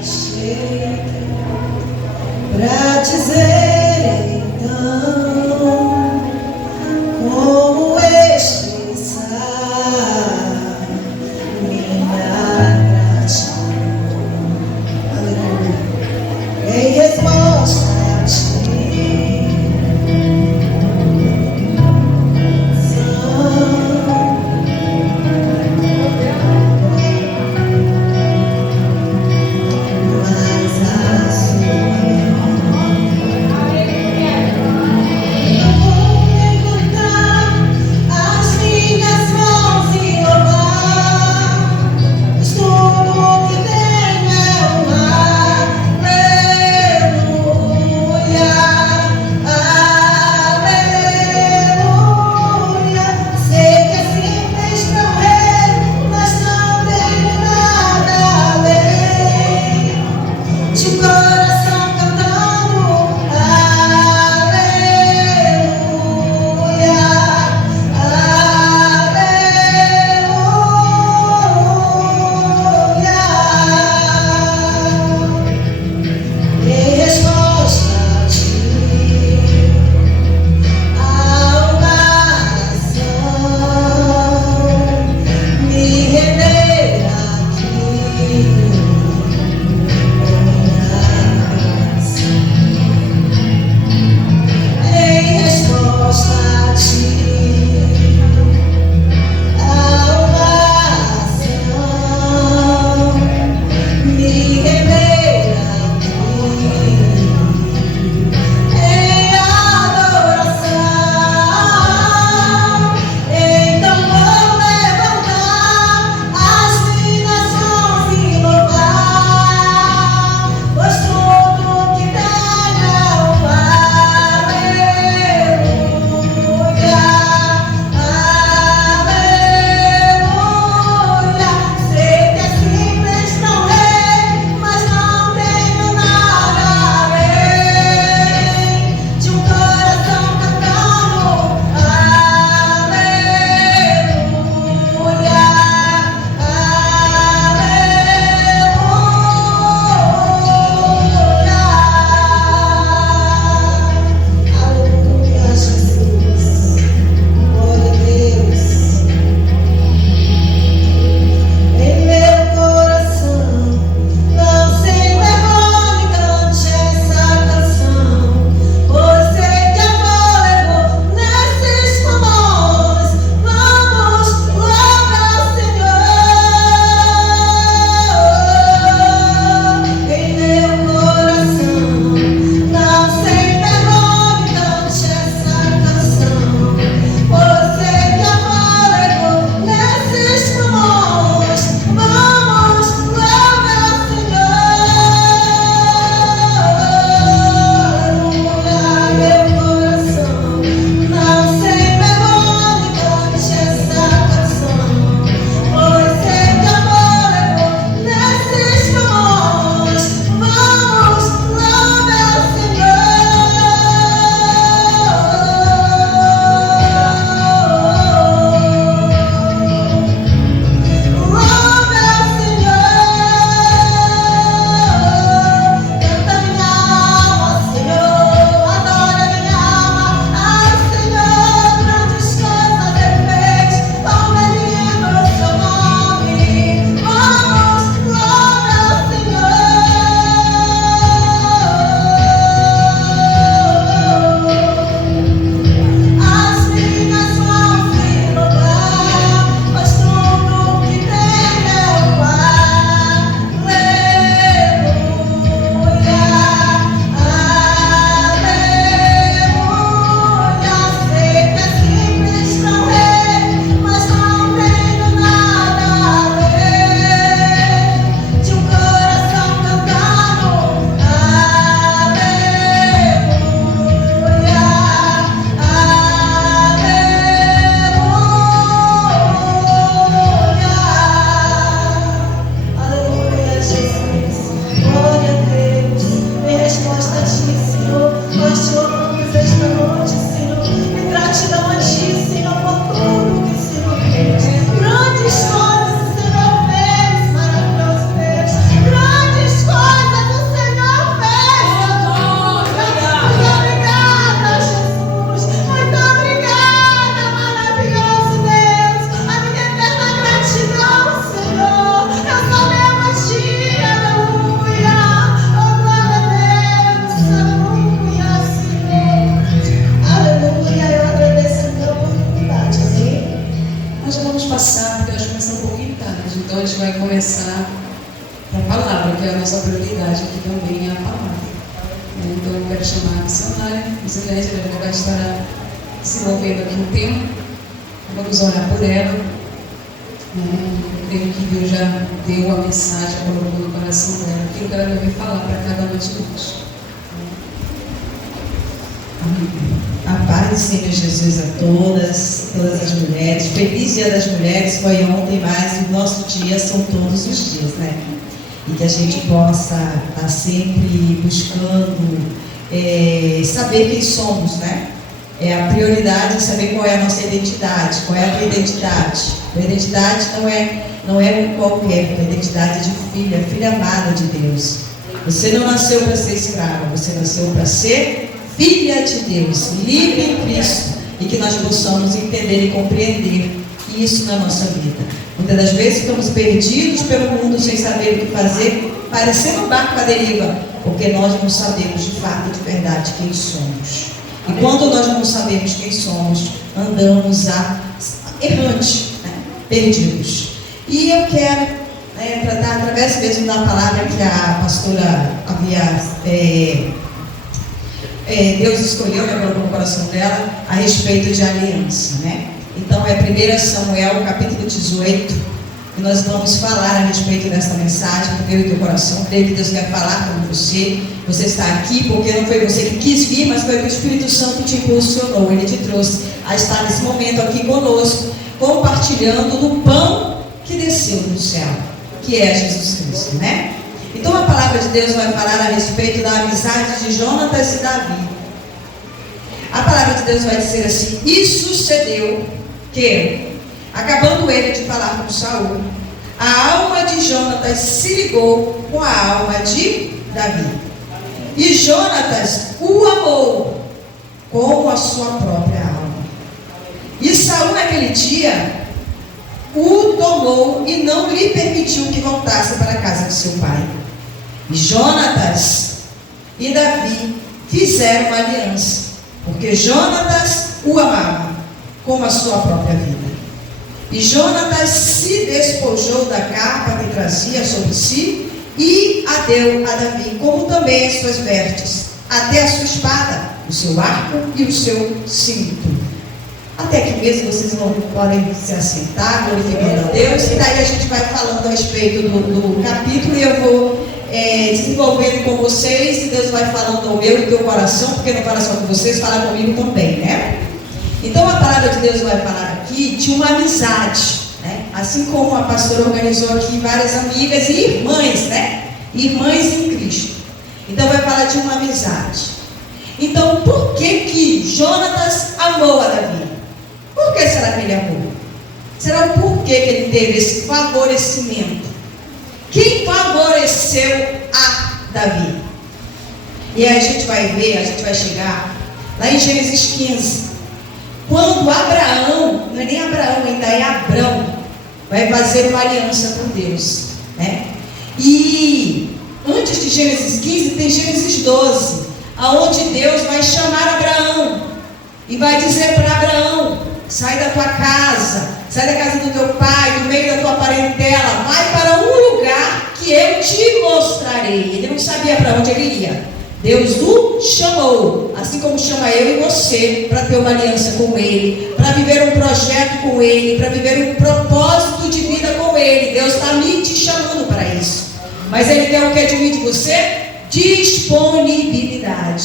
achei pra dizer então como expressar minha gratidão. Aleluia. Em resposta a ti, mas a sua passar para a palavra, que é a nossa prioridade aqui também, é a palavra. Então eu quero chamar a missionária, Zilete, ela vai estar se envolvendo aqui um tempo. Vamos orar por ela. Eu creio que Deus já deu a mensagem, colocou no coração dela, aquilo que ela deve falar para cada um de nós. A paz do Senhor Jesus a todas as mulheres. Feliz Dia das Mulheres, foi ontem, mas o nosso dia são todos os dias, né? E que a gente possa estar sempre buscando saber quem somos, né? A prioridade é saber qual é a nossa identidade, qual é a tua identidade. A identidade não é qualquer, a identidade de filha amada de Deus. Você não nasceu para ser escrava, você nasceu para ser filha de Deus, livre em Cristo, e que nós possamos entender e compreender isso na nossa vida. Muitas das vezes ficamos perdidos pelo mundo sem saber o que fazer, parecendo um barco à deriva, porque nós não sabemos de fato, de verdade, quem somos. E quando nós não sabemos quem somos, andamos errantes, né? Perdidos. E eu quero tratar através mesmo da palavra que a pastora havia Deus escolheu, colocou no coração dela a respeito de aliança, né? Então é 1 Samuel capítulo 18, e nós vamos falar a respeito dessa mensagem, que veio do teu coração. Creio que Deus quer falar com você. Você está aqui porque não foi você que quis vir, mas foi o Espírito Santo que te impulsionou. Ele te trouxe a estar nesse momento aqui conosco, compartilhando do pão que desceu do céu, que é Jesus Cristo, né? Então a palavra de Deus vai falar a respeito da amizade de Jonatas e Davi. A palavra de Deus vai dizer assim: e sucedeu que, acabando ele de falar com Saul, a alma de Jonatas se ligou com a alma de Davi. E Jonatas o amou como a sua própria alma. E Saul naquele dia o tomou e não lhe permitiu que voltasse para a casa de seu pai. E Jonatas e Davi fizeram uma aliança, porque Jonatas o amava como a sua própria vida. E Jonatas se despojou da capa que trazia sobre si e a deu a Davi, como também as suas vestes, até a sua espada, o seu arco e o seu cinto. Até que mesmo vocês não podem se assentar, glorificando a Deus. E daí a gente vai falando a respeito do capítulo, e eu vou desenvolvendo com vocês, e Deus vai falando ao meu e teu coração, porque no coração de vocês fala comigo também, né? Então a palavra de Deus vai falar aqui de uma amizade, né? Assim como a pastora organizou aqui várias amigas e irmãs, né? Irmãs em Cristo. Então vai falar de uma amizade. Então por que Jonatas amou a Davi? Por que será que ele amou? Será o porquê que ele teve esse favorecimento? Quem favoreceu a Davi? E aí a gente vai ver, a gente vai chegar lá em Gênesis 15, quando Abraão, não é nem Abraão ainda, é Abrão, vai fazer uma aliança com Deus, né? E antes de Gênesis 15 tem Gênesis 12, aonde Deus vai chamar Abraão e vai dizer para Abraão: sai da tua casa, sai da casa do teu pai, do meio da tua parentela, vai para um lugar que eu te mostrarei. Ele não sabia para onde ele ia. Deus o chamou, assim como chama eu e você, para ter uma aliança com Ele, para viver um projeto com Ele, para viver um propósito de vida com Ele. Deus está me te chamando para isso. Mas Ele quer o que de mim e de você? Disponibilidade,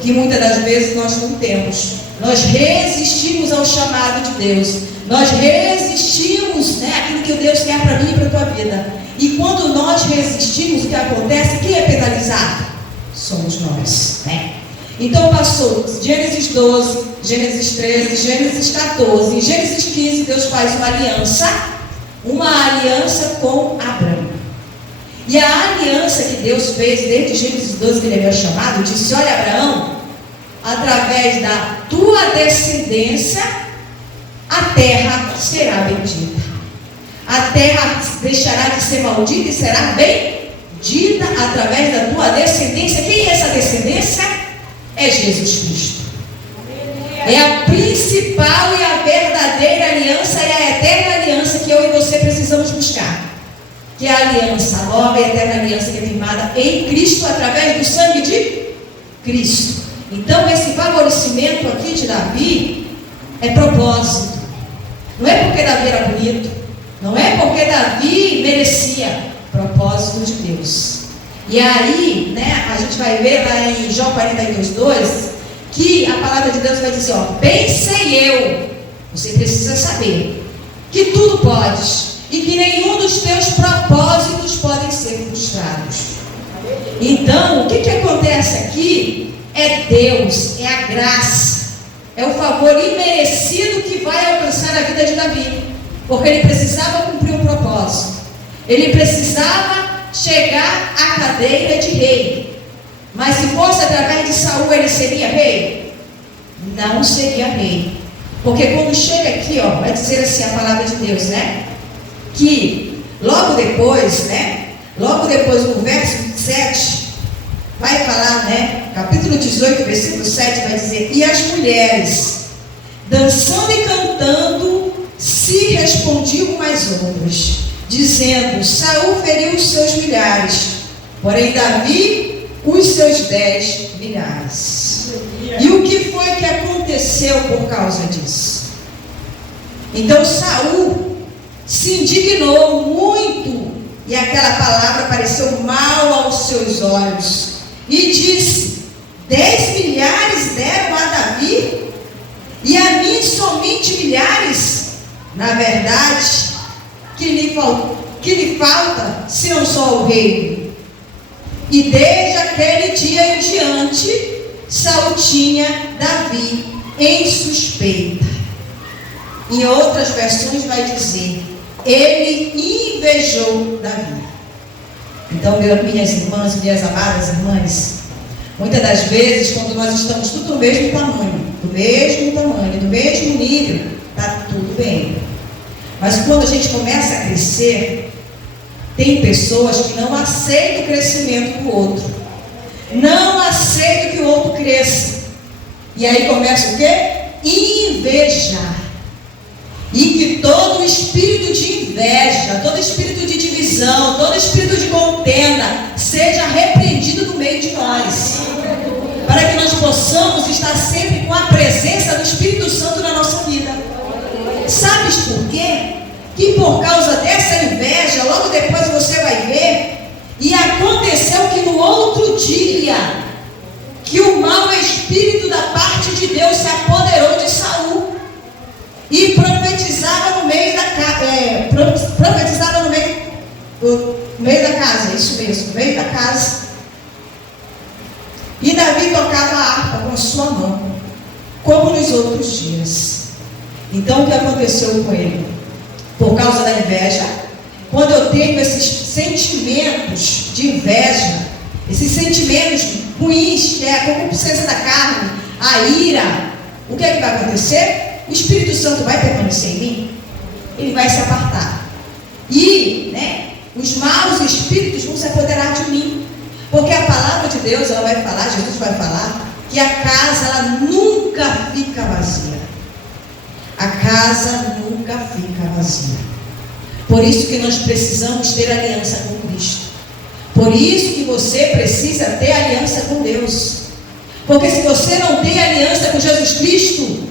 que muitas das vezes nós não temos. Nós resistimos ao chamado de Deus. Nós resistimos, né, aquilo que Deus quer para mim e para a tua vida. E quando nós resistimos, o que acontece? Quem é penalizado? Somos nós, né? Então passou Gênesis 12, Gênesis 13, Gênesis 14. Em Gênesis 15 Deus faz uma aliança com Abraão. E a aliança que Deus fez desde Gênesis 12, que ele havia chamado, disse: olha, Abraão, através da tua descendência a terra será bendita. A terra deixará de ser maldita e será bendita através da tua descendência. Quem é essa descendência? É Jesus Cristo. É a principal e a verdadeira aliança, é a eterna aliança que eu e você precisamos buscar, que que é a aliança, a nova e eterna aliança que é firmada em Cristo através do sangue de Cristo. Então esse favorecimento aqui de Davi é propósito. Não é porque Davi era bonito, não é porque Davi merecia, propósito de Deus. E aí, né, a gente vai ver lá em João 42:2, que a palavra de Deus vai dizer, ó, bem sei eu, você precisa saber, que tudo podes, e que nenhum dos teus propósitos podem ser frustrados. Então, o que acontece aqui é Deus, é a graça, é o favor imerecido que vai alcançar a vida de Davi, porque ele precisava cumprir um propósito, ele precisava chegar à cadeira de rei. Mas se fosse através de Saul, ele seria rei? Não seria rei. Porque quando chega aqui, ó, vai dizer assim a palavra de Deus, né? Que logo depois, no verso 7, vai falar, né? Capítulo 18, versículo 7, vai dizer: e as mulheres, dançando e cantando, se respondiam umas outras, dizendo: Saul feriu os seus milhares, porém Davi os seus 10 milhares. E o que foi que aconteceu por causa disso? Então Saul se indignou muito, e aquela palavra pareceu mal aos seus olhos, e disse: 10 milhares deram a Davi, e a mim somente milhares. Na verdade, que lhe falta, se não só o reino. E desde aquele dia em diante, Saul tinha Davi em suspeita. Em outras versões vai dizer: ele invejou Davi. Então, minhas irmãs, minhas amadas irmãs, muitas das vezes, quando nós estamos tudo do mesmo tamanho, do mesmo nível, está tudo bem. Mas quando a gente começa a crescer, tem pessoas que não aceitam o crescimento do outro, não aceitam que o outro cresça, e aí começa o quê? Invejar. E que todo espírito de inveja, todo espírito de divisão, todo espírito de contenda seja repreendido no meio de nós, para que nós possamos estar sempre com a presença do Espírito Santo na nossa vida. Sabes por quê? Que por causa dessa inveja, logo depois você vai ver, e aconteceu que no outro dia, que o mau espírito da parte de Deus se apoderou de Saul, e profetizava no meio da casa, isso mesmo, no meio da casa. E Davi tocava a harpa com a sua mão, como nos outros dias. Então o que aconteceu com ele? Por causa da inveja, quando eu tenho esses sentimentos de inveja, esses sentimentos ruins, que é a concupiscência da carne, a ira, o que é que vai acontecer? O Espírito Santo vai permanecer em mim? Ele vai se apartar. E, os maus espíritos vão se apoderar de mim. Porque a palavra de Deus, ela vai falar, Jesus vai falar, que a casa, ela nunca fica vazia. A casa nunca fica vazia. Por isso que nós precisamos ter aliança com Cristo. Por isso que você precisa ter aliança com Deus. Porque se você não tem aliança com Jesus Cristo,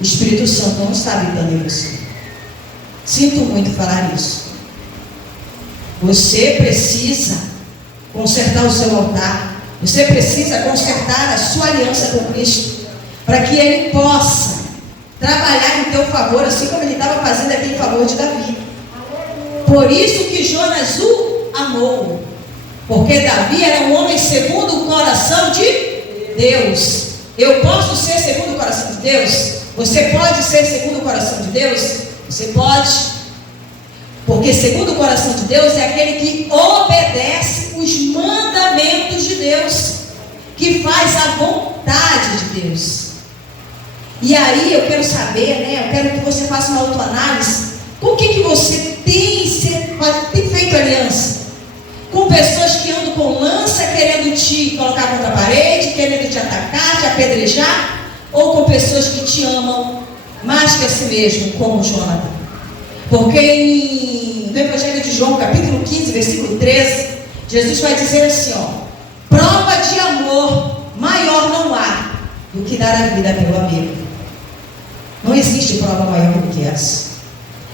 o Espírito Santo não está habitando em você. Sinto muito falar isso. Você precisa consertar o seu altar. Você precisa consertar a sua aliança com Cristo, para que Ele possa trabalhar em teu favor, assim como Ele estava fazendo aqui em favor de Davi. Por isso que Jonas o amou, porque Davi era um homem segundo o coração de Deus. Eu posso ser segundo o coração de Deus? Você pode ser segundo o coração de Deus? Você pode. Porque segundo o coração de Deus é aquele que obedece os mandamentos de Deus, que faz a vontade de Deus. E aí eu quero saber, eu quero que você faça uma autoanálise. Com que você tem feito aliança? Com pessoas que andam com lança, querendo te colocar contra a parede, querendo te atacar, te apedrejar? Ou com pessoas que te amam mais que a si mesmo, como Jonathan? Porque em no Evangelho de João, capítulo 15, versículo 13, Jesus vai dizer assim, ó: prova de amor maior não há do que dar a vida pelo amigo. Não existe prova maior do que essa.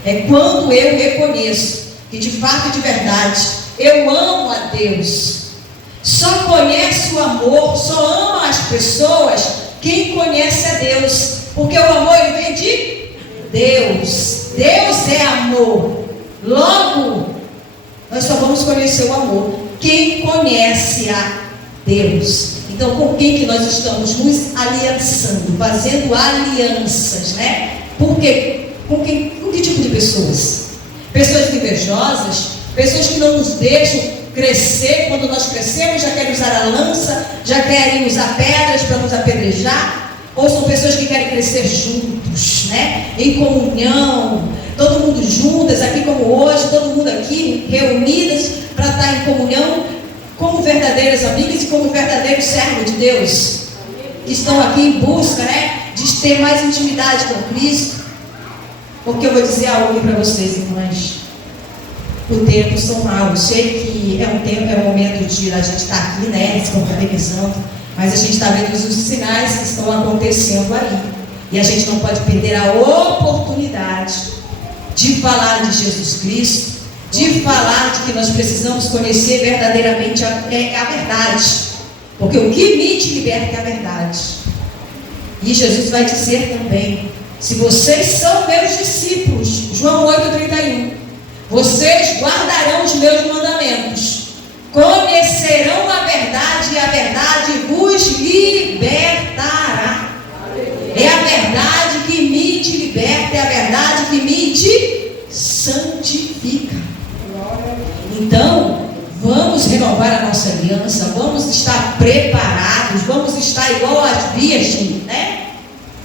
É quando eu reconheço que de fato e de verdade eu amo a Deus. Só conhece o amor, só ama as pessoas quem conhece a Deus, porque o amor ele vem de Deus. Deus é amor. Logo, nós só vamos conhecer o amor quem conhece a Deus. Então, com quem que nós estamos nos aliançando, fazendo alianças, né? Porque, com que tipo de pessoas? Pessoas invejosas, pessoas que não nos deixam crescer. Quando nós crescemos, já querem usar a lança, já querem usar pedras para nos apedrejar. Ou são pessoas que querem crescer juntos, né? Em comunhão, todo mundo juntas, aqui como hoje, todo mundo aqui reunidas para estar em comunhão, como verdadeiras amigas e como verdadeiros servos de Deus, que estão aqui em busca, né, de ter mais intimidade com Cristo. Porque eu vou dizer algo para vocês, irmãs. O tempo são maus. Sei que é um momento de a gente estar aqui, né, se confraternizando, mas a gente está vendo os sinais que estão acontecendo aí. E a gente não pode perder a oportunidade de falar de Jesus Cristo, de falar de que nós precisamos conhecer verdadeiramente a verdade. Porque o que me liberta é a verdade. E Jesus vai dizer também: se vocês são meus discípulos, João 8,31, vocês guardarão os meus mandamentos, conhecerão a verdade e a verdade vos libertará. É a verdade que me te liberta, é a verdade que me te santifica. Então, vamos renovar a nossa aliança, vamos estar preparados, vamos estar igual às virgens, né?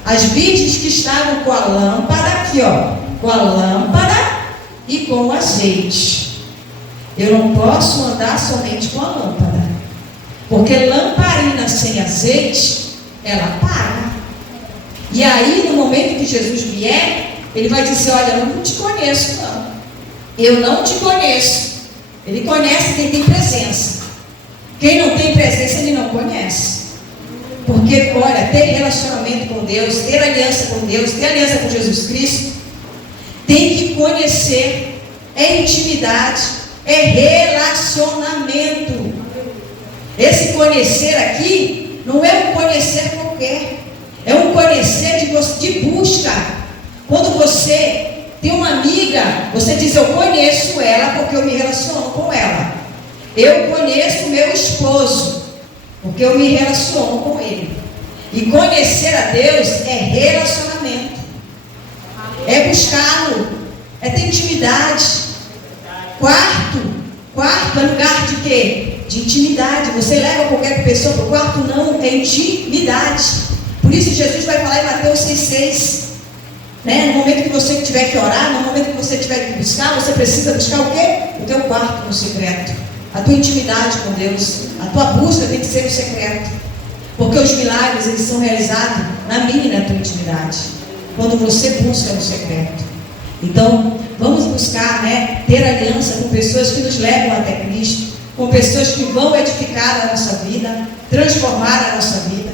As virgens que estavam com a lâmpada aqui, ó, com a lâmpada e com o azeite. Eu não posso andar somente com a lâmpada, porque lamparina sem azeite, ela apaga. E aí, no momento que Jesus vier, ele vai dizer: olha, eu não te conheço, não. Eu não te conheço. Ele conhece quem tem presença. Quem não tem presença, ele não conhece. Porque, olha, ter relacionamento com Deus, ter aliança com Deus, ter aliança com Jesus Cristo, tem que conhecer. É intimidade, é relacionamento. Esse conhecer aqui não é um conhecer qualquer, é um conhecer de busca. Quando você tem uma amiga, você diz: eu conheço ela porque eu me relaciono com ela. Eu conheço meu esposo porque eu me relaciono com ele. E conhecer a Deus é relacionamento, é buscá-lo, é ter intimidade. Quarto é lugar de quê? De intimidade. Você leva qualquer pessoa para o quarto? Não, é intimidade. Por isso Jesus vai falar em Mateus 6,6, né? No momento que você tiver que orar, no momento que você tiver que buscar, você precisa buscar o quê? O teu quarto no secreto. A tua intimidade com Deus, a tua busca tem que ser no secreto. Porque os milagres, eles são realizados na minha e na tua intimidade, quando você busca no secreto. Então, vamos buscar, né, ter aliança com pessoas que nos levam até Cristo, com pessoas que vão edificar a nossa vida, transformar a nossa vida.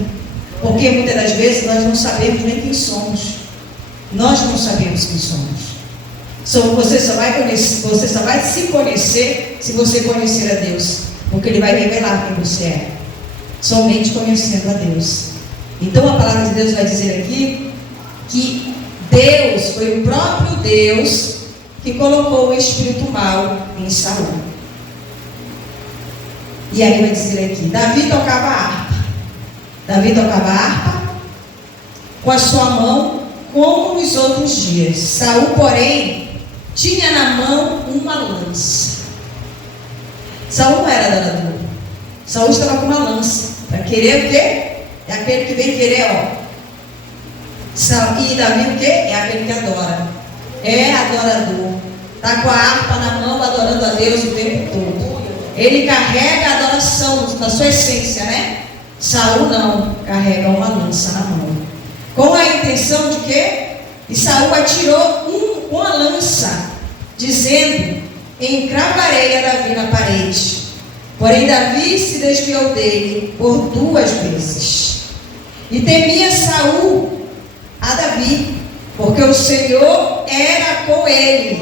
Porque muitas das vezes nós não sabemos nem quem somos. Nós não sabemos quem somos. Você só vai se conhecer se você conhecer a Deus, porque Ele vai revelar quem você é, somente conhecendo a Deus. Então a palavra de Deus vai dizer aqui que Deus foi o próprio Deus que colocou o espírito mau em Saul. E aí vai dizer aqui: Davi tocava harpa. Davi tocava harpa com a sua mão, como nos outros dias. Saul, porém, tinha na mão uma lança. Saul não era adorador. Saul estava com uma lança para querer o quê? É aquele que vem querer, ó. E Davi o quê? É aquele que adora. É adorador. Está com a harpa na mão, adorando a Deus o tempo todo. Ele carrega a adoração na sua essência, né? Saul não, carrega uma lança na mão. Com a intenção de quê? E Saul atirou com a lança, dizendo: encravarei a Davi na parede. Porém Davi se desviou dele por 2 vezes. E temia Saul a Davi, porque o Senhor era com ele,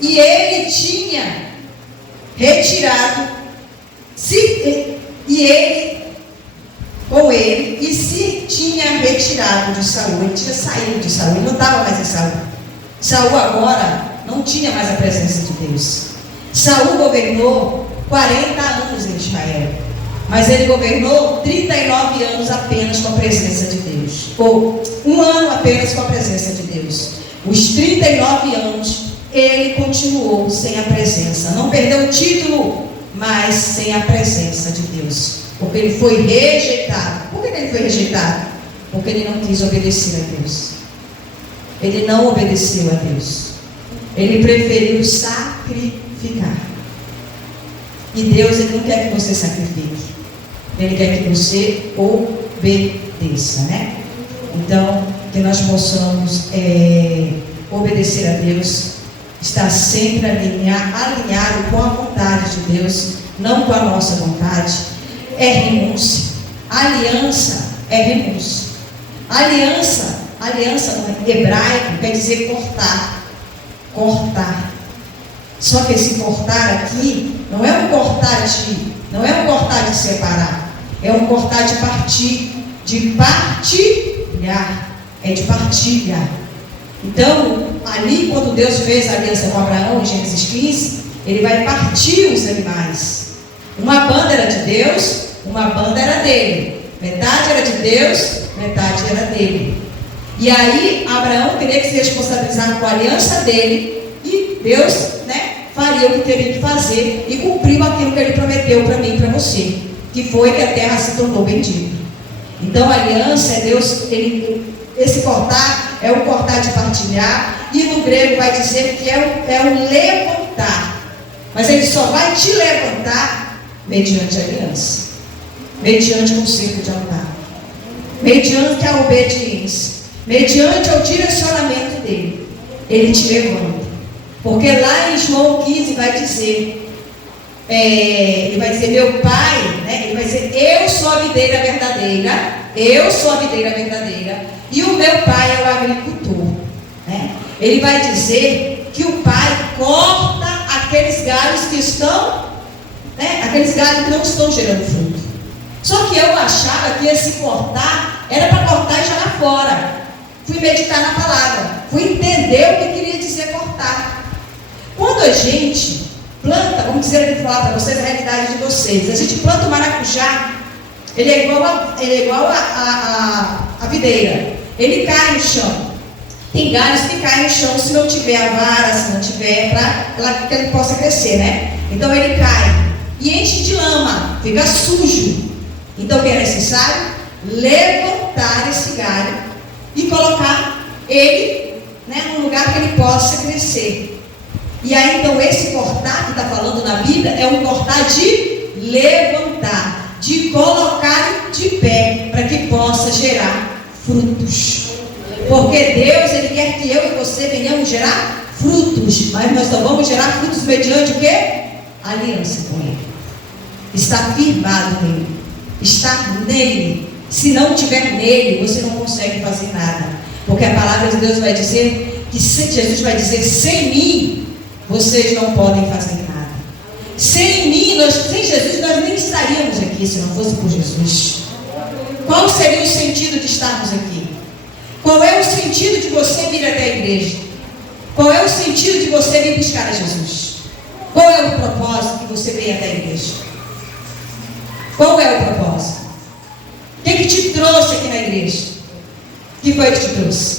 e ele tinha retirado, e se tinha retirado de Saul. Ele tinha saído de Saul, ele não estava mais em Saul. Saul agora não tinha mais a presença de Deus. Saul governou 40 anos em Israel, mas ele governou 39 anos apenas com a presença de Deus, ou 1 ano apenas com a presença de Deus. Os 39 anos ele continuou sem a presença, não perdeu o título, mas sem a presença de Deus, porque ele foi rejeitado. Por que ele foi rejeitado? Porque ele não quis obedecer a Deus. Ele não obedeceu a Deus, ele preferiu sacrificar. E Deus, ele não quer que você sacrifique, ele quer que você obedeça, né? Então, que nós possamos obedecer a Deus, estar sempre alinhado com a vontade de Deus, não com a nossa vontade. É renúncia. Aliança é renúncia. Aliança no hebraico quer dizer cortar. Cortar. Só que esse cortar aqui não é um cortar de separar, é um cortar de partilhar, é de partilhar. Então, ali quando Deus fez a aliança com Abraão, em Gênesis 15, ele vai partir os animais. Uma banda era de Deus, uma banda era dele. Metade era de Deus, metade era dele. E aí, Abraão teria que se responsabilizar com a aliança dele, e Deus, faria o que teria que fazer e cumpriu aquilo que ele prometeu para mim e para você, que foi que a terra se tornou bendita. Então, a aliança é Deus, esse cortar é o cortar de partilhar, e no grego vai dizer que é o levantar, mas ele só vai te levantar mediante a aliança, mediante o conserto de altar, mediante a obediência, mediante o direcionamento dele. Ele te levanta, porque lá em João 15 vai dizer, ele vai dizer, meu pai, ele vai dizer, eu sou a videira verdadeira, e o meu pai é o agricultor, Ele vai dizer que o pai corta aqueles galhos que estão, aqueles galhos que não estão gerando fruto. Só que eu achava que esse cortar era para cortar e jogar fora. Fui meditar na palavra, fui entender o que queria dizer cortar. Quando a gente planta, vamos dizer, eu vou falar para vocês a realidade de vocês. A gente planta o maracujá, ele é igual a videira. Ele cai no chão. Tem galhos que caem no chão se não tiver a vara, se não tiver, para que ele possa crescer, Então ele cai e enche de lama, fica sujo. Então o que é necessário? Levantar esse galho e colocar ele num lugar que ele possa crescer. E aí então esse cortar que está falando na Bíblia é um cortar de levantar, de colocar de pé, para que possa gerar frutos. Porque Deus, Ele quer que eu e você venhamos gerar frutos, mas nós só vamos gerar frutos mediante o quê? Aliança com Ele. Estar firmado nele, estar nele. Se não estiver nele, você não consegue fazer nada. Porque a palavra de Deus vai dizer que Jesus vai dizer, sem mim vocês não podem fazer nada. Sem mim, sem Jesus, nós nem estaríamos aqui se não fosse por Jesus. Qual seria o sentido de estarmos aqui? Qual é o sentido de você vir até a igreja? Qual é o sentido de você vir buscar a Jesus? Qual é o propósito que você vem até a igreja? Qual é o propósito? O que te trouxe aqui na igreja? O que foi que te trouxe?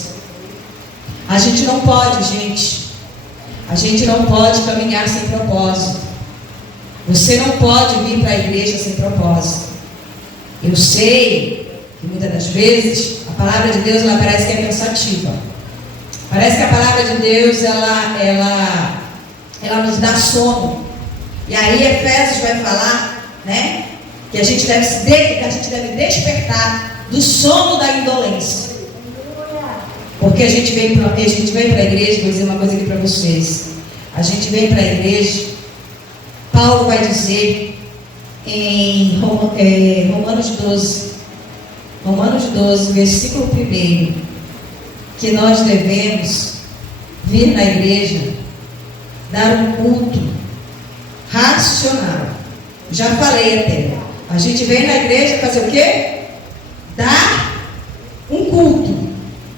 A gente não pode, a gente não pode caminhar sem propósito. Você não pode vir para a igreja sem propósito. Eu sei que muitas das vezes a palavra de Deus ela parece que é pensativa. Parece que a palavra de Deus ela nos dá sono. E aí Efésios vai falar, que a gente deve despertar do sono da indolência. Porque a gente vem para a igreja, vou dizer uma coisa aqui para vocês. a gente vem para a igreja, Paulo vai dizer em Romanos 12, versículo 1, que nós devemos vir na igreja, dar um culto racional. Já falei até. A gente vem na igreja fazer o quê? Dar um culto.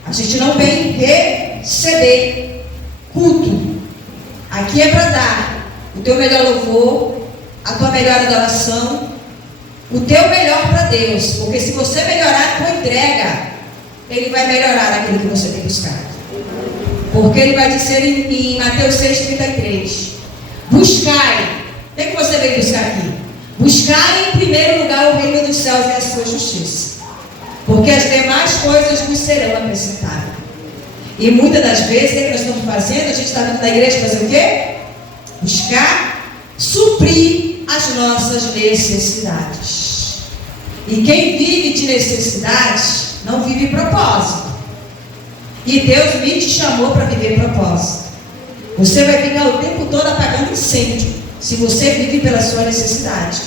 A gente não vem receber culto. Aqui é para dar o teu melhor louvor, a tua melhor adoração, o teu melhor para Deus. Porque se você melhorar a tua entrega, Ele vai melhorar aquilo que você tem buscado. Porque Ele vai dizer em Mateus 6,33: buscai. O que é que você veio buscar aqui? Buscai em primeiro lugar o reino dos céus e a sua justiça, porque as demais coisas vos serão acrescentadas. E muitas das vezes, o que nós estamos fazendo? A gente está vindo na igreja fazer o quê? Buscar suprir as nossas necessidades. E quem vive de necessidades não vive propósito. E Deus me te chamou para viver propósito. Você vai ficar o tempo todo apagando incêndio se você vive pela sua necessidade.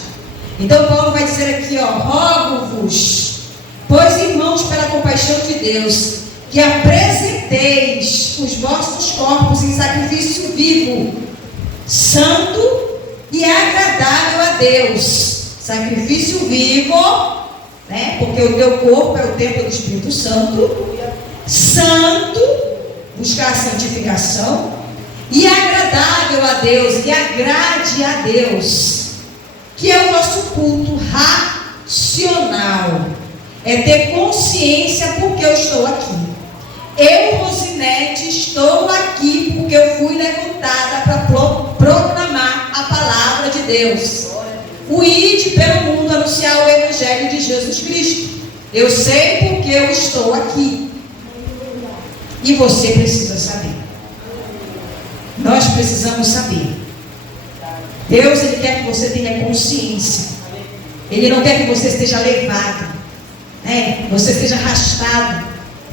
Então Paulo vai dizer aqui, rogo-vos, pois irmãos, pela compaixão de Deus, que apresenteis os vossos corpos em sacrifício vivo, santo e agradável a Deus. Sacrifício vivo, né? Porque o teu corpo é o templo do Espírito Santo. Santo, buscar a santificação, e agradável a Deus, que agrade a Deus, que é o nosso culto racional. É ter consciência porque eu estou aqui. Eu, Rosinete, estou aqui porque eu fui levantada para proclamar a palavra de Deus. O ide pelo mundo anunciar o Evangelho de Jesus Cristo. Eu sei porque eu estou aqui. E você precisa saber. Nós precisamos saber. Deus, Ele quer que você tenha consciência. Ele não quer que você esteja levado, né? Você seja arrastado.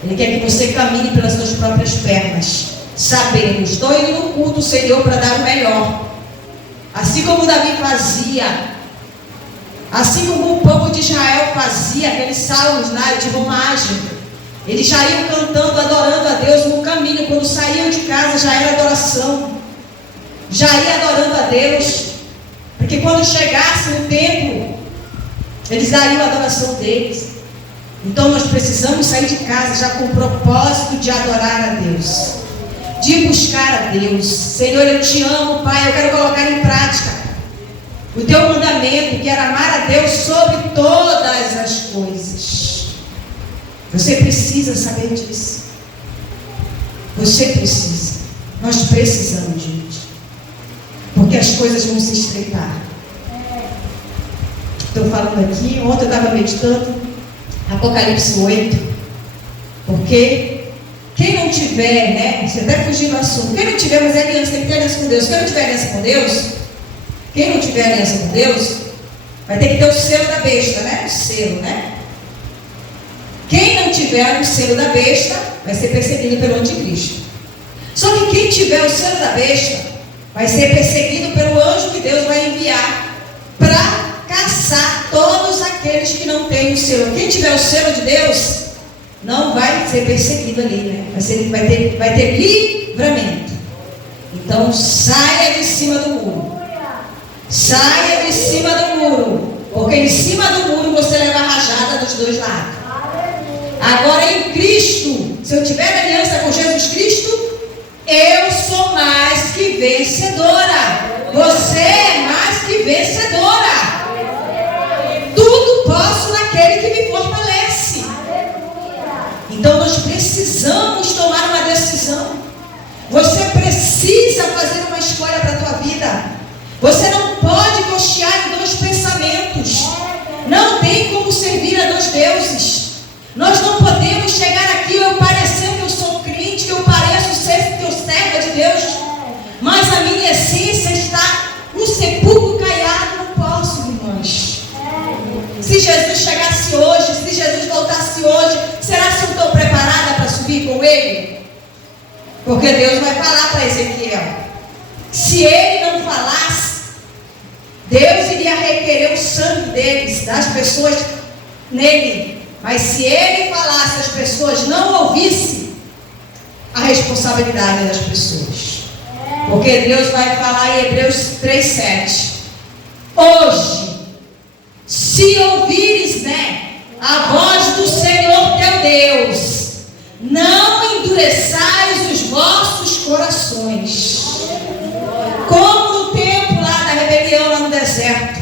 Ele quer que você caminhe pelas suas próprias pernas, sabendo, estou indo no culto, Senhor, para dar o melhor. Assim como Davi fazia, assim como o povo de Israel fazia, aqueles salmos de romagem. Eles já iam cantando, adorando a Deus no caminho. Quando saíam de casa já era adoração. Já ia adorando a Deus. Porque quando chegasse no templo, eles dariam a adoração deles. Então nós precisamos sair de casa já com o propósito de adorar a Deus, de buscar a Deus. Senhor, eu te amo, Pai, eu quero colocar em prática o teu mandamento, que era amar a Deus sobre todas as coisas. Você precisa saber disso. Você precisa. Nós precisamos, gente. Porque as coisas vão se estreitar. Estou falando aqui. Ontem eu estava meditando Apocalipse 8. Porque quem não tiver, né? Você até fugiu do assunto. Quem não tiver, mas é aliança, tem que ter aliança com Deus. Quem não tiver aliança com Deus, quem não tiver aliança com Deus, vai ter que ter o selo da besta, né? O selo, né? Quem não tiver o selo da besta vai ser perseguido pelo anticristo. Só que quem tiver o selo da besta vai ser perseguido pelo anjo que Deus vai enviar para caçar todos aqueles que não têm o selo. Quem tiver o selo de Deus não vai ser perseguido ali, né? Vai ter livramento. Então saia de cima do muro. Saia de cima do muro. Porque em cima do muro você leva a rajada dos dois lados. Agora em Cristo, se eu tiver aliança com Jesus Cristo, eu sou mais que vencedora. Você é mais que vencedora. Tudo posso naquele que me fortalece. Então nós precisamos tomar uma decisão. Você precisa fazer uma escolha para a tua vida. Você não pode cochear em dois pensamentos. Não tem como servir a dois deuses. Nós não podemos chegar aqui eu parecer que eu sou crente, que eu pareço ser que eu serva de Deus, mas a minha essência está no sepulcro caiado. Não posso, irmãos. Se Jesus chegasse hoje, se Jesus voltasse hoje, será que eu estou preparada para subir com Ele? Porque Deus vai falar para Ezequiel: Se ele não falasse, Deus iria requerer o sangue deles, das pessoas nele. Mas se ele falasse, as pessoas não ouvissem, a responsabilidade é das pessoas. Porque Deus vai falar em Hebreus 3:7. Hoje, se ouvires, a voz do Senhor teu Deus, não endureçais os vossos corações. Como no tempo lá da rebelião, lá no deserto,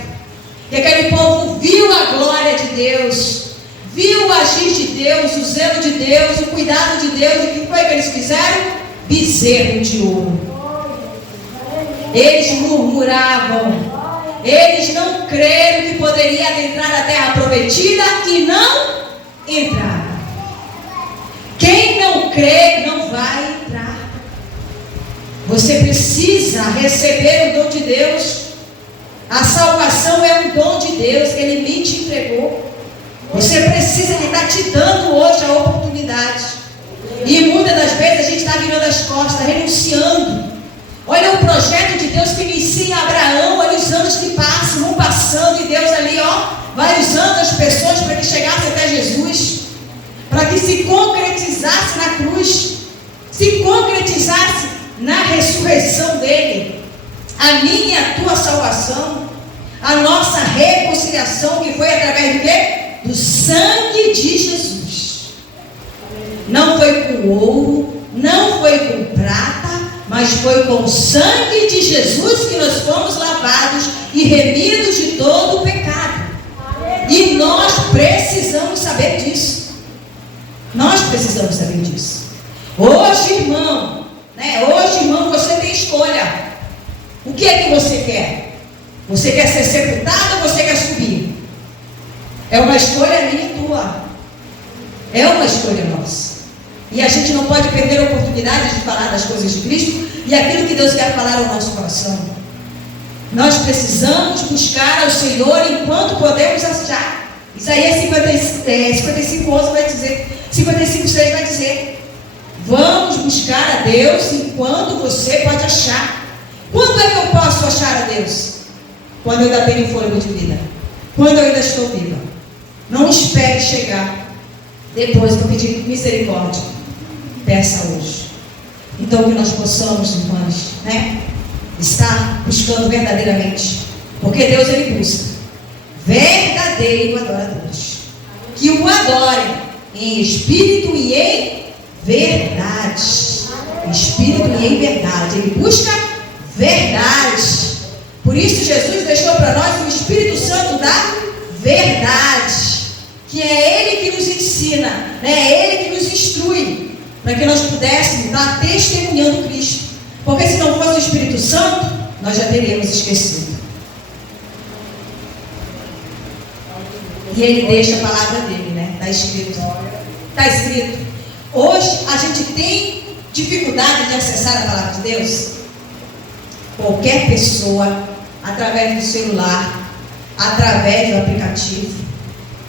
que aquele povo viu a glória de Deus, viu o agir de Deus, o zelo de Deus, o cuidado de Deus, e o que foi que eles fizeram? Bezerro de ouro. Eles murmuravam, eles não creram que poderia adentrar na terra prometida e não entraram. Quem não crê não vai entrar. Você precisa receber o dom de Deus. A salvação é um dom de Deus que Ele me te entregou. Você precisa, Ele está te dando hoje a oportunidade. E muitas das vezes a gente está virando as costas, renunciando. Olha o projeto de Deus que inicia Abraão, olha os anos que passam, vão passando, e Deus ali, vai usando as pessoas para que chegasse até Jesus, para que se concretizasse na cruz, se concretizasse na ressurreição dele, a minha e a tua salvação, a nossa reconciliação, que foi através do quê? Do sangue de Jesus. Não foi com ouro, não foi com prata, mas foi com o sangue de Jesus que nós fomos lavados e remidos de todo o pecado. E nós precisamos saber disso. Nós precisamos saber disso. Hoje, irmão, você tem escolha. O que é que você quer? Você quer ser sepultado ou você quer subir? É uma escolha minha e tua. É uma escolha nossa. E a gente não pode perder a oportunidade de falar das coisas de Cristo e aquilo que Deus quer falar ao nosso coração. Nós precisamos buscar ao Senhor enquanto podemos achar. Isaías 55:11 vai dizer, 55:6 vai dizer: vamos buscar a Deus enquanto você pode achar. Quando é que eu posso achar a Deus? Quando eu ainda tenho fôlego de vida, quando eu ainda estou viva. Não espere chegar depois para pedir misericórdia. Peça hoje. Então que nós possamos, irmãos, estar buscando verdadeiramente, porque Deus, Ele busca verdadeiros adoradores que o adorem em espírito e em verdade. Em espírito e em verdade. Ele busca verdade. Por isso Jesus deixou para nós o Espírito Santo da verdade, que é Ele que nos ensina, é Ele que nos instrui, para que nós pudéssemos estar testemunhando Cristo. Porque se não fosse o Espírito Santo, nós já teríamos esquecido. E Ele deixa a palavra dele, está escrito. Está escrito. Hoje a gente tem dificuldade de acessar a palavra de Deus. Qualquer pessoa, através do celular, através do aplicativo,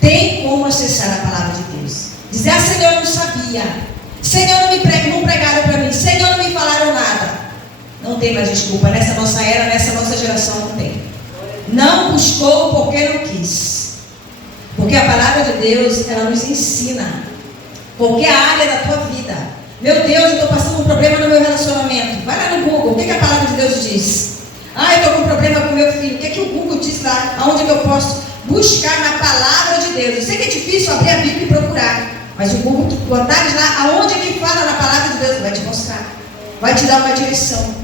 tem como acessar a palavra de Deus. Dizer: Senhor, eu não sabia. Senhor, não pregaram para mim. Senhor, não me falaram nada. Não tem mais desculpa. Nessa nossa era, nessa nossa geração, não tem. Não buscou porque não quis. Porque a palavra de Deus, ela nos ensina. Qualquer área da tua vida. Meu Deus, eu estou passando um problema no meu relacionamento. Vai lá no Google. O que a palavra de Deus diz? Eu estou com um problema com meu filho. O que o Google diz lá? Aonde que eu posso buscar na palavra de Deus? Eu sei que é difícil abrir a Bíblia e procurar, mas o Google, tu botares lá, aonde é que fala na palavra de Deus, vai te mostrar, vai te dar uma direção.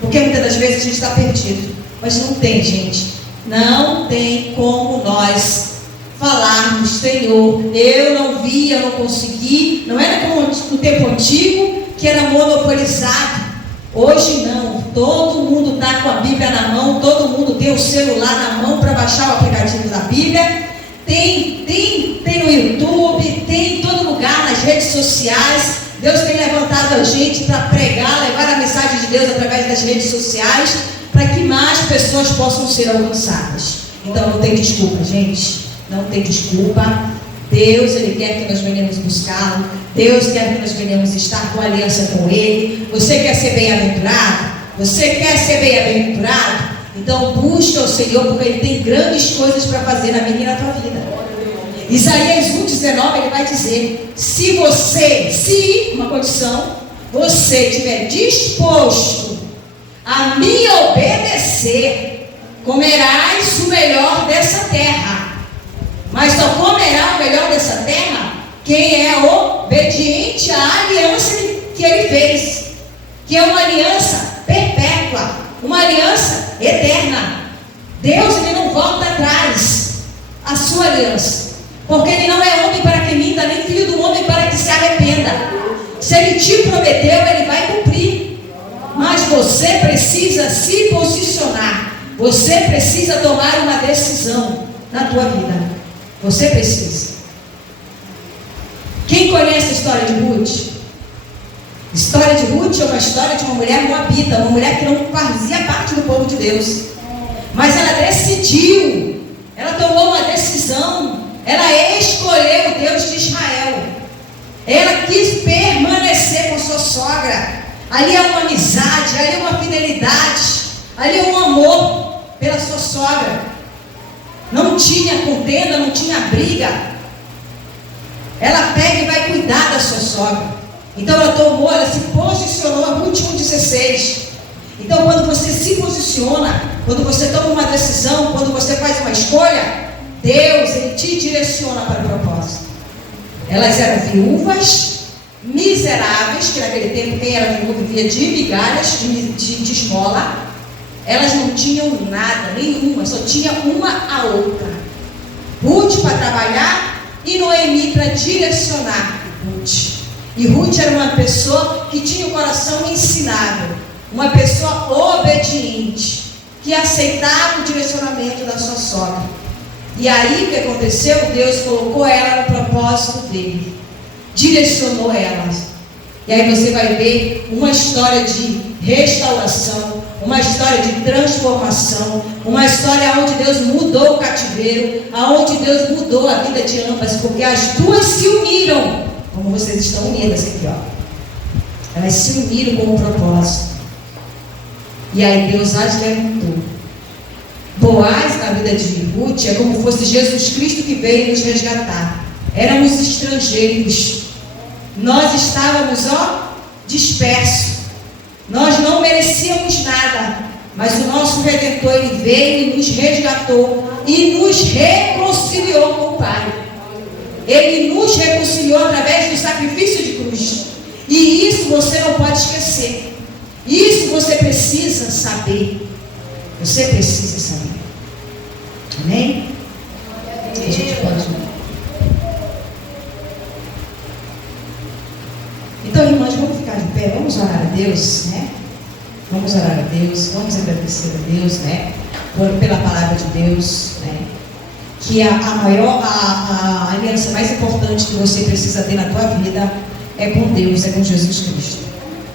Porque muitas das vezes a gente está perdido, mas não tem, gente, não tem como nós falarmos: Senhor, eu não vi, eu não consegui. Não era como no tempo antigo, que era monopolizado. Hoje não, todo mundo está com a Bíblia na mão, todo mundo tem o celular na mão para baixar o aplicativo da Bíblia. Tem no YouTube, tem em todo lugar, nas redes sociais. Deus tem levantado a gente para pregar, levar a mensagem de Deus através das redes sociais, para que mais pessoas possam ser alcançadas. Então não tem desculpa, gente, não tem desculpa. Deus, Ele quer que nós venhamos buscá-lo. Deus quer que nós venhamos estar com aliança com Ele. Você quer ser bem-aventurado? Você quer ser bem-aventurado? Então busca o Senhor, porque Ele tem grandes coisas para fazer na minha e na tua vida. Isaías 1,19, ele vai dizer: se uma condição, você estiver disposto a me obedecer, comerás o melhor dessa terra. Mas só comerá o melhor dessa terra quem é obediente à aliança que Ele fez, que é uma aliança perpétua, uma aliança eterna. Deus, Ele não volta atrás a sua aliança, porque Ele não é homem para que minta, nem filho do homem para que se arrependa. Se Ele te prometeu, Ele vai cumprir. Mas você precisa se posicionar. Você precisa tomar uma decisão na tua vida. Você precisa. Quem conhece a história de Ruth? A história de Ruth é uma história de uma mulher moabita, uma mulher que não fazia parte do povo de Deus. Mas ela decidiu, ela tomou uma decisão, ela escolheu o Deus de Israel. Ela quis permanecer com sua sogra. Ali é uma amizade, ali é uma fidelidade, ali é um amor pela sua sogra. Não tinha contenda, não tinha briga. Ela pega e vai cuidar da sua sogra. Então ela se posicionou, a Ruth 1,16. Então quando você se posiciona, quando você toma uma decisão, quando você faz uma escolha, Deus, Ele te direciona para o propósito. Elas eram viúvas, miseráveis, que naquele tempo quem era viúva vivia de migalhas, de esmola. Elas não tinham nada, nenhuma, só tinha uma a outra. Ruth para trabalhar e Noemi para direcionar Ruth. E Ruth era uma pessoa que tinha o coração ensinável, uma pessoa obediente, que aceitava o direcionamento da sua sogra. E aí o que aconteceu? Deus colocou ela no propósito dele, direcionou ela. E aí você vai ver uma história de restauração, uma história de transformação, uma história onde Deus mudou o cativeiro, onde Deus mudou a vida de ambas, porque as duas se uniram, como vocês estão unidas aqui, ó. Elas se uniram com um propósito. E aí Deus as levantou. Boaz, na vida de Ruth, é como fosse Jesus Cristo que veio nos resgatar. Éramos estrangeiros. Nós estávamos, dispersos. Nós não merecíamos nada. Mas o nosso Redentor, Ele veio e nos resgatou e nos reconciliou com o Pai. Ele nos reconciliou através do sacrifício de cruz. E isso você não pode esquecer. Isso você precisa saber. Você precisa saber. Amém? A gente pode. Então, irmãos, vamos ficar de pé. Vamos orar a Deus, né? Vamos orar a Deus. Vamos agradecer a Deus, né? Pela palavra de Deus, né? Que a aliança mais importante que você precisa ter na tua vida é com Deus, é com Jesus Cristo.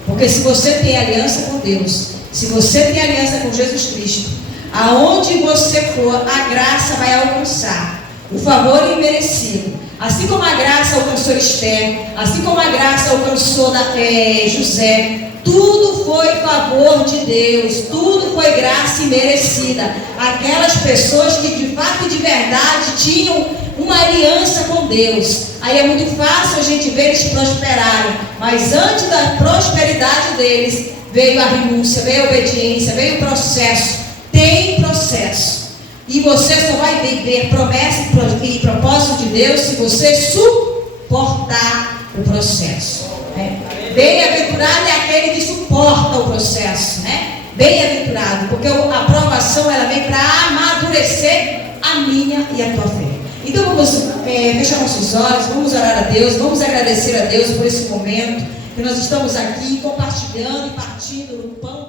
Porque se você tem aliança com Deus, se você tem aliança com Jesus Cristo, aonde você for, a graça vai alcançar o favor imerecido. Assim como a graça alcançou Esther, assim como a graça alcançou José, tudo foi favor de Deus, tudo foi graça imerecida. Aquelas pessoas que de fato e de verdade tinham uma aliança com Deus. Aí é muito fácil a gente ver eles prosperarem, mas antes da prosperidade deles, veio a renúncia, veio a obediência, veio o processo. Tem processo. E você só vai viver promessa e propósito de Deus se você suportar o processo, né? Bem-aventurado é aquele que suporta o processo, né? Bem-aventurado, porque a aprovação ela vem para amadurecer a minha e a tua fé. Então vamos fechar nossos olhos, vamos orar a Deus, vamos agradecer a Deus por esse momento que nós estamos aqui compartilhando e partindo no pão